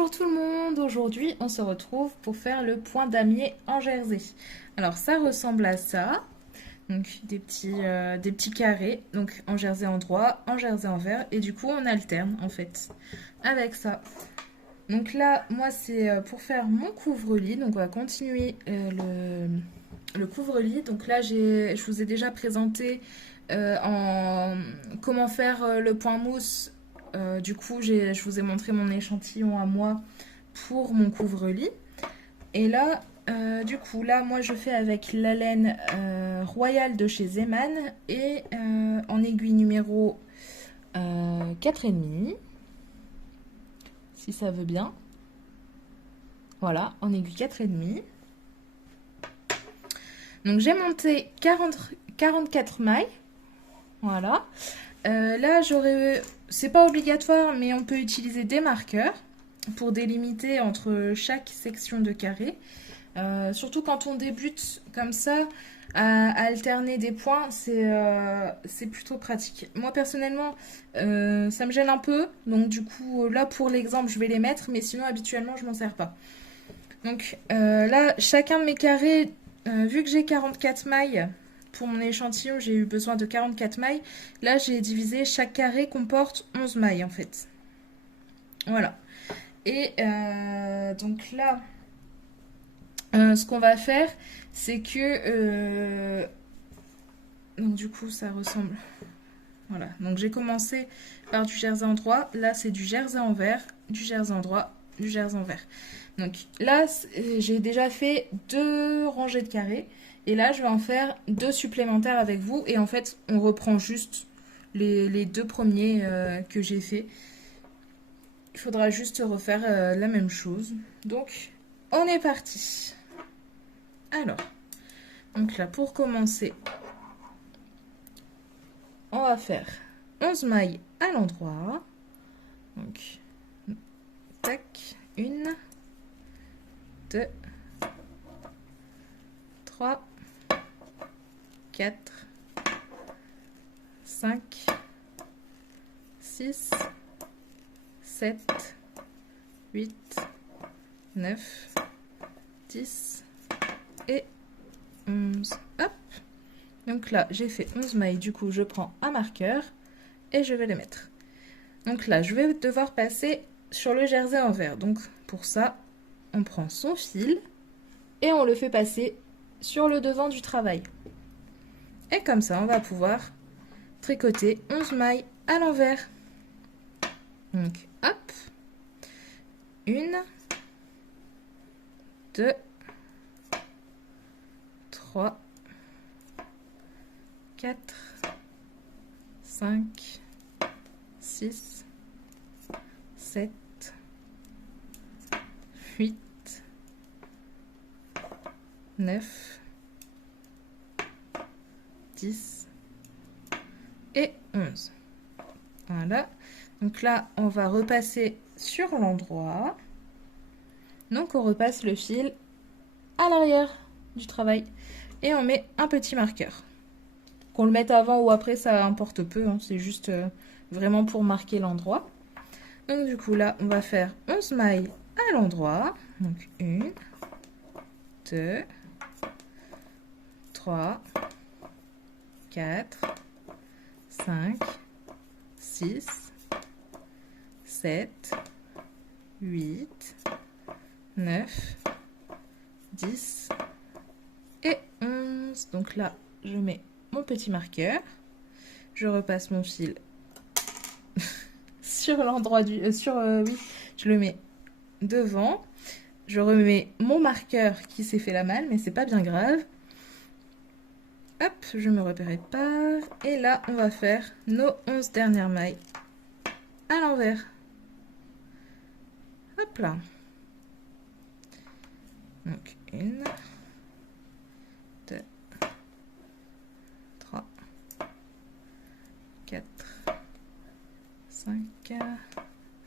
Bonjour tout le monde, aujourd'hui on se retrouve pour faire le point damier en jersey. Alors ça ressemble à ça, donc des petits carrés, donc en jersey en droit, en jersey en vert, et du coup on alterne en fait avec ça. Donc là, moi c'est pour faire mon couvre-lit, donc on va continuer le couvre-lit. Donc là je vous ai déjà présenté comment faire le point mousse. Du coup, je vous ai montré mon échantillon à moi pour mon couvre-lit. Et là, du coup, là, moi, je fais avec la laine royale de chez Zeman et en aiguille numéro 4,5, si ça veut bien. Voilà, en aiguille 4,5. Donc, j'ai monté 44 mailles. Voilà. Là, c'est pas obligatoire, mais on peut utiliser des marqueurs pour délimiter entre chaque section de carré. Surtout quand on débute comme ça, à alterner des points, c'est plutôt pratique. Moi personnellement, ça me gêne un peu, donc du coup là pour l'exemple je vais les mettre, mais sinon habituellement je m'en sers pas. Donc là, chacun de mes carrés, vu que j'ai 44 mailles, pour mon échantillon j'ai eu besoin de 44 mailles, là j'ai divisé, chaque carré comporte 11 mailles en fait. Voilà. Et donc là, ce qu'on va faire, c'est que... donc du coup, ça ressemble... Voilà. Donc j'ai commencé par du jersey en droit. Là, c'est du jersey en vert, du jersey en droit, du jersey en vert. Donc là, j'ai déjà fait 2 rangées de carrés. Et là, je vais en faire 2 supplémentaires avec vous. Et en fait, on reprend juste les 2 premiers que j'ai fait. Il faudra juste refaire la même chose. Donc, on est parti. Alors, donc là, pour commencer, on va faire 11 mailles à l'endroit. Donc, tac, 1, 2, 3, 4, 5, 6, 7, 8, 9, 10 et 11. Hop. Donc là, j'ai fait 11 mailles. Du coup, je prends un marqueur et je vais les mettre. Donc là, je vais devoir passer sur le jersey en vert. Donc pour ça, on prend son fil et on le fait passer sur le devant du travail. Et comme ça, on va pouvoir tricoter 11 mailles à l'envers. Donc hop. 1, 2, 3, 4, 5, 6, 7, 8, 9, 10 et 11. Voilà. Donc là, on va repasser sur l'endroit. Donc on repasse le fil à l'arrière du travail et on met un petit marqueur. Qu'on le mette avant ou après, ça importe peu, hein, c'est juste vraiment pour marquer l'endroit. Donc du coup là, on va faire 11 mailles à l'endroit. Donc 1, 2, 3, 4, 5, 6, 7, 8, 9, 10 et 11. Donc là, je mets mon petit marqueur. Je repasse mon fil sur l'endroit du... oui, je le mets devant. Je remets mon marqueur qui s'est fait la malle, mais c'est pas bien grave. Hop, je me répare. Et là, on va faire nos 11 dernières mailles à l'envers. Hop là. Donc, 1, 2, 3, 4, 5,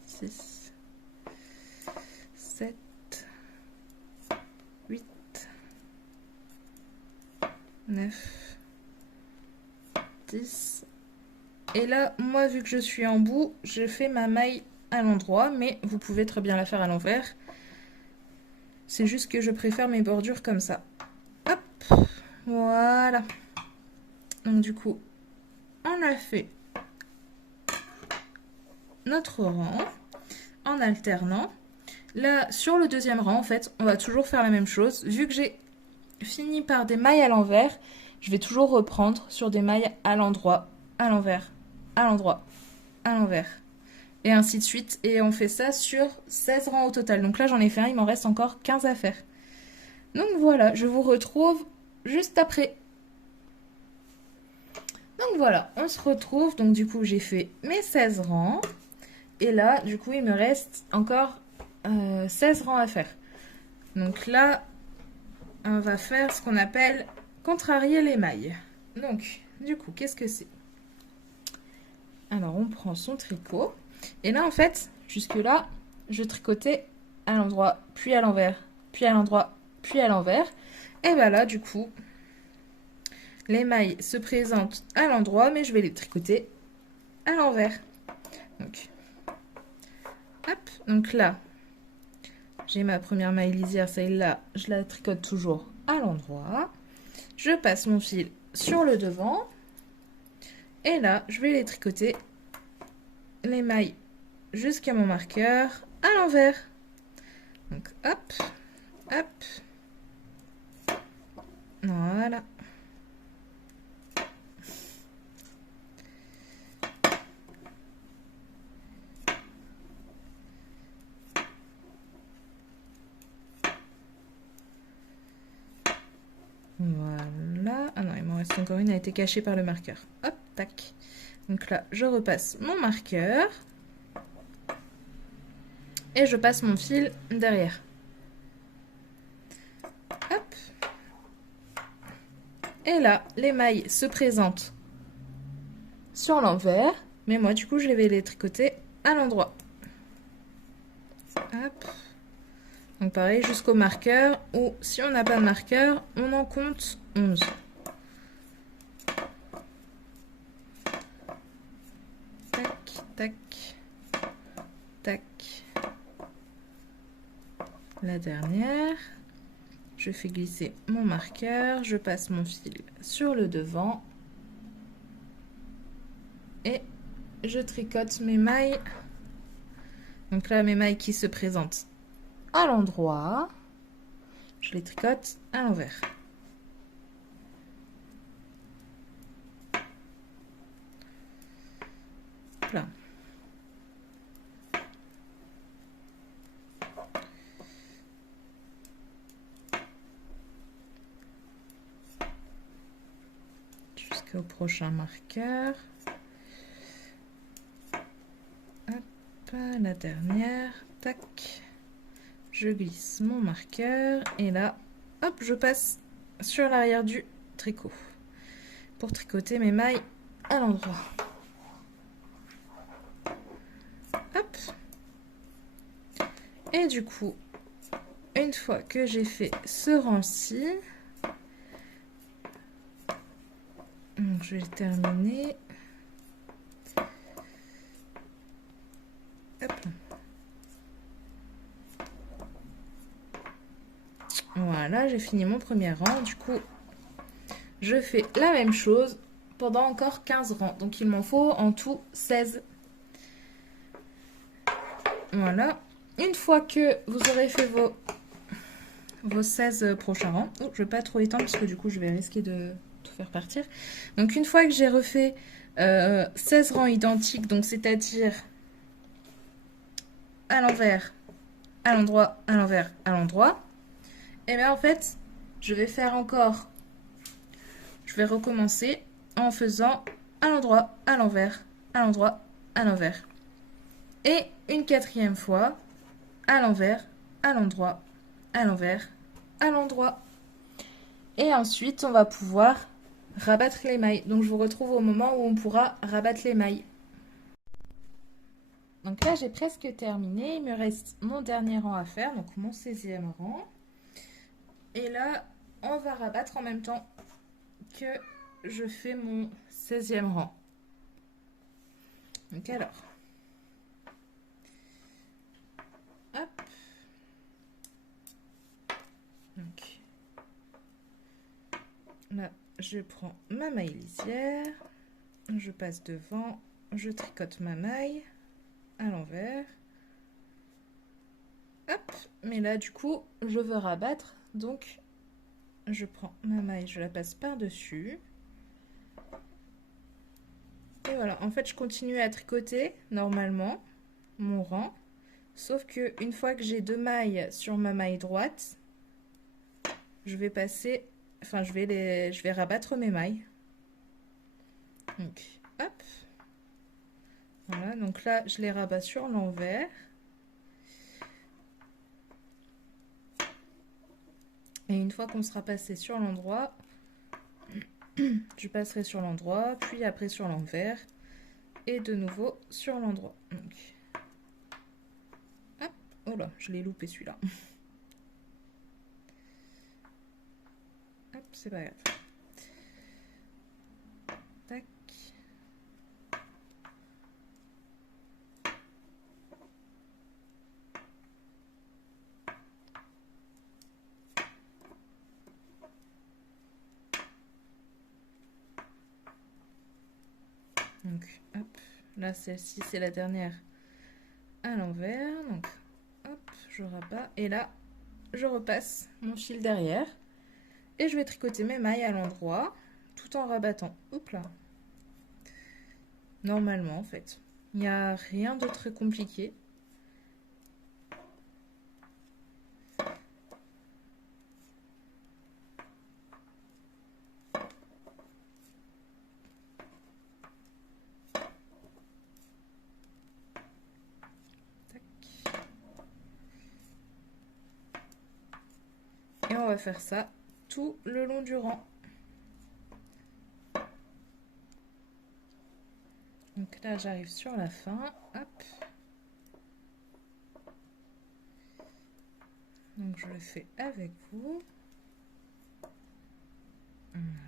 6, 7, 8, 9, 10. Et là, moi, vu que je suis en bout, je fais ma maille à l'endroit, mais vous pouvez très bien la faire à l'envers. C'est juste que je préfère mes bordures comme ça. Hop, voilà. Donc du coup, on a fait notre rang en alternant. Là, sur le deuxième rang, en fait, on va toujours faire la même chose. Vu que j'ai fini par des mailles à l'envers, je vais toujours reprendre sur des mailles à l'endroit, à l'envers, à l'endroit, à l'envers. Et ainsi de suite. Et on fait ça sur 16 rangs au total. Donc là, j'en ai fait un, il m'en reste encore 15 à faire. Donc voilà, je vous retrouve juste après. Donc voilà, on se retrouve. Donc du coup, j'ai fait mes 16 rangs. Et là, du coup, il me reste encore 16 rangs à faire. Donc là, on va faire ce qu'on appelle contrarier les mailles. Donc, du coup, qu'est-ce que c'est? Alors, on prend son tricot. Et là, en fait, jusque-là, je tricotais à l'endroit, puis à l'envers, puis à l'endroit, puis à l'envers. Et bien là, du coup, les mailles se présentent à l'endroit, mais je vais les tricoter à l'envers. Donc, hop, donc là, j'ai ma première maille lisière, celle-là, je la tricote toujours à l'endroit. Je passe mon fil sur le devant. Et là, je vais les tricoter, les mailles jusqu'à mon marqueur, à l'envers. Donc, hop, hop. Voilà. Voilà. Ah non, il m'en reste encore une, elle a été cachée par le marqueur. Hop, tac. Donc là, je repasse mon marqueur. Et je passe mon fil derrière. Hop. Et là, les mailles se présentent sur l'envers. Mais moi, du coup, je vais les tricoter à l'endroit. Hop. Donc pareil, jusqu'au marqueur. Ou si on n'a pas de marqueur, on en compte 11. Tac, tac. La dernière, je fais glisser mon marqueur, je passe mon fil sur le devant et je tricote mes mailles. Donc là, mes mailles qui se présentent à l'endroit, je les tricote à l'envers. Là. Jusqu'au prochain marqueur. Hop, la dernière. Tac. Je glisse mon marqueur et là, hop, je passe sur l'arrière du tricot pour tricoter mes mailles à l'endroit. Hop. Et du coup, une fois que j'ai fait ce rang-ci, donc je vais terminer. Hop. Voilà, j'ai fini mon premier rang. Du coup, je fais la même chose pendant encore 15 rangs. Donc, il m'en faut en tout 16. Voilà. Une fois que vous aurez fait vos 16 prochains rangs, je ne vais pas trop étendre parce que du coup, je vais risquer de tout faire partir. Donc, une fois que j'ai refait 16 rangs identiques, donc c'est-à-dire à l'envers, à l'endroit, à l'envers, à l'endroit, et bien en fait, je vais faire encore, je vais recommencer en faisant à l'endroit, à l'envers, à l'endroit, à l'envers. Et une quatrième fois, à l'envers, à l'endroit, à l'envers, à l'endroit. Et ensuite, on va pouvoir rabattre les mailles. Donc, je vous retrouve au moment où on pourra rabattre les mailles. Donc là, j'ai presque terminé. Il me reste mon dernier rang à faire, donc mon 16e rang. Et là, on va rabattre en même temps que je fais mon 16e rang. Donc alors, Là, je prends ma maille lisière, je passe devant, je tricote ma maille à l'envers. Hop, mais là du coup, je veux rabattre, donc je prends ma maille, je la passe par-dessus. Et voilà, en fait, je continue à tricoter normalement mon rang, sauf que une fois que j'ai 2 mailles sur ma maille droite, je vais passer, enfin, je vais rabattre mes mailles. Donc, hop. Voilà, donc là, je les rabats sur l'envers. Et une fois qu'on sera passé sur l'endroit, je passerai sur l'endroit, puis après sur l'envers, et de nouveau sur l'endroit. Donc, hop, oh là, je l'ai loupé celui-là. Hop, c'est pas grave. Tac. Donc, hop, là, celle-ci, c'est la dernière à l'envers. Donc, hop, je rabats. Et là, je repasse mon fil derrière. Et je vais tricoter mes mailles à l'endroit, tout en rabattant. Hop là. Normalement, en fait. Il n'y a rien de très compliqué. Et on va faire ça tout le long du rang. Donc là, j'arrive sur la fin. Hop. Donc je le fais avec vous.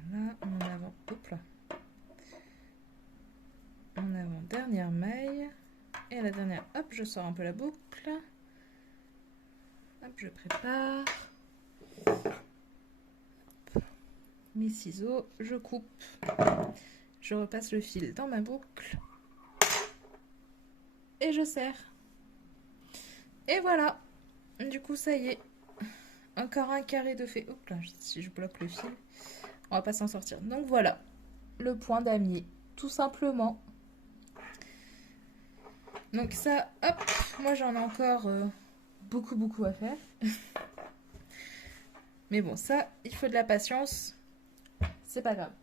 Voilà, en avant. Hop là. En avant, dernière maille. Et à la dernière, hop, je sors un peu la boucle. Hop, je prépare. Mes ciseaux, je coupe. Je repasse le fil dans ma boucle. Et je serre. Et voilà. Du coup, ça y est. Encore un carré de fait. Hop là, si je bloque le fil, on va pas s'en sortir. Donc voilà, le point damier, tout simplement. Donc ça, hop, moi j'en ai encore beaucoup à faire. Mais bon, ça, il faut de la patience. C'est pas grave.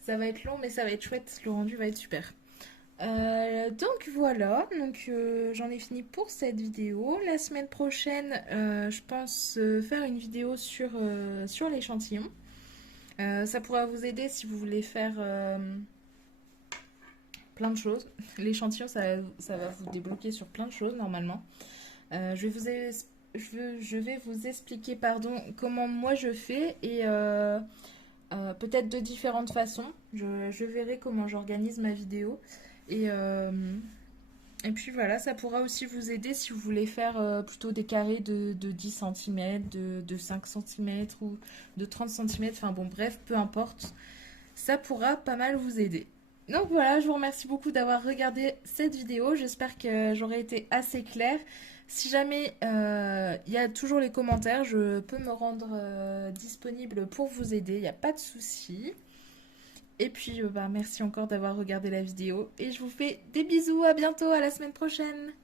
Ça va être long, mais ça va être chouette. Le rendu va être super. Donc voilà, donc j'en ai fini pour cette vidéo. La semaine prochaine, je pense faire une vidéo sur l'échantillon. Ça pourra vous aider si vous voulez faire plein de choses. L'échantillon, ça va vous débloquer sur plein de choses normalement. Je vais vous expliquer pardon, comment moi je fais et peut-être de différentes façons. Je verrai comment j'organise ma vidéo. Et, euh, et puis voilà, ça pourra aussi vous aider si vous voulez faire plutôt des carrés de 10 cm, de 5 cm ou de 30 cm. Enfin bon, bref, peu importe. Ça pourra pas mal vous aider. Donc voilà, je vous remercie beaucoup d'avoir regardé cette vidéo. J'espère que j'aurai été assez claire. Si jamais il y a toujours les commentaires, je peux me rendre disponible pour vous aider. Il n'y a pas de souci. Et puis, bah, merci encore d'avoir regardé la vidéo. Et je vous fais des bisous. À bientôt, à la semaine prochaine.